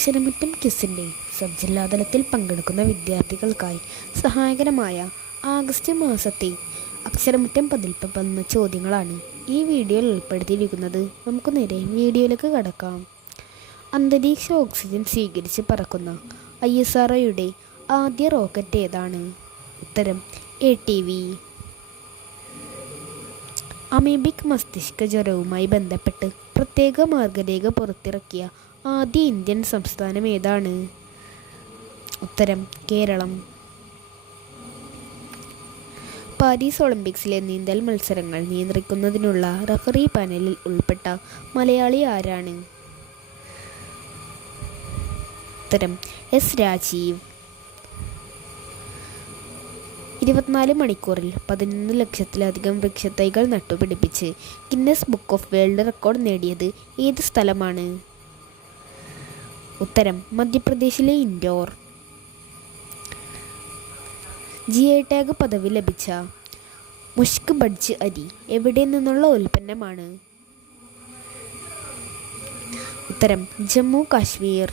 അക്ഷരമുറ്റം ക്വിസിൻ്റെ sub ജില്ലാതലത്തിൽ പങ്കെടുക്കുന്ന വിദ്യാർത്ഥികൾക്കായി സഹായകരമായ ആഗസ്റ്റ് മാസത്തെ അക്ഷരമുറ്റം പതിപ്പ് വന്ന ചോദ്യങ്ങളാണ് ഈ വീഡിയോയിൽ ഉൾപ്പെടുത്തിയിരിക്കുന്നത്. നമുക്ക് നേരെ വീഡിയോയിലേക്ക് കടക്കാം. അന്തരീക്ഷ ഓക്സിജൻ സ്വീകരിച്ച് പറക്കുന്ന ISROയുടെ ആദ്യ റോക്കറ്റ് ഏതാണ്? ഉത്തരം ATV. അമീബിക് മസ്തിഷ്ക ജ്വരവുമായി ബന്ധപ്പെട്ട് പ്രത്യേക മാർഗരേഖ പുറത്തിറക്കിയ ആദ്യ ഇന്ത്യൻ സംസ്ഥാനം ഏതാണ്? ഉത്തരം കേരളം. പാരീസ് ഒളിമ്പിക്സിലെ നീന്തൽ മത്സരങ്ങൾ നിയന്ത്രിക്കുന്നതിനുള്ള റഫറി പാനലിൽ ഉൾപ്പെട്ട മലയാളി ആരാണ്? ഉത്തരം S. രാജീവ്. 24 മണിക്കൂറിൽ 11 ലക്ഷത്തിലധികം വൃക്ഷത്തൈകൾ നട്ടുപിടിപ്പിച്ച് Guinness book of world record നേടിയത് ഏത് സ്ഥലമാണ്? ഉത്തരം മധ്യപ്രദേശിലെ ഇൻഡോർ. GI ടാഗ് പദവി ലഭിച്ച മുഷ്ക് ബഡ്ജ് അരി എവിടെ നിന്നുള്ള ഉൽപ്പന്നമാണ്? ഉത്തരം ജമ്മു കാശ്മീർ.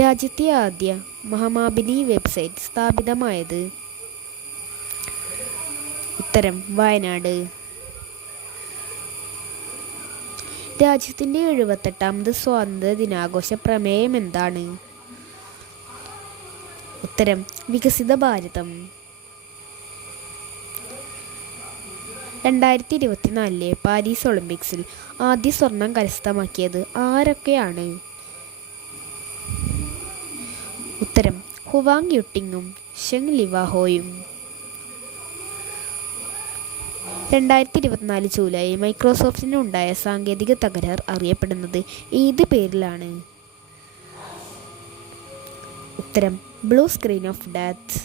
രാജ്യത്തെ ആദ്യ മഹാമാപിനി വെബ്സൈറ്റ് സ്ഥാപിതമായത്? ഉത്തരം വയനാട്. രാജ്യത്തിൻ്റെ 78ാമത് സ്വാതന്ത്ര്യ ദിനാഘോഷ പ്രമേയം എന്താണ്? ഉത്തരം വികസിത ഭാരതം. 2024 പാരീസ് ഒളിമ്പിക്സിൽ ആദ്യ സ്വർണം കരസ്ഥമാക്കിയത് ആരൊക്കെയാണ്? ഉത്തരം ഹുവാങ് യുട്ടിങ്ങും ഷെങ് ലിവാഹോയും. 2024 ജൂലൈ മൈക്രോസോഫ്റ്റിന് ഉണ്ടായ സാങ്കേതിക തകരാർ അറിയപ്പെടുന്നത് ഏത് പേരിലാണ്? ഉത്തരം ബ്ലൂ സ്ക്രീൻ ഓഫ് ഡെത്ത്.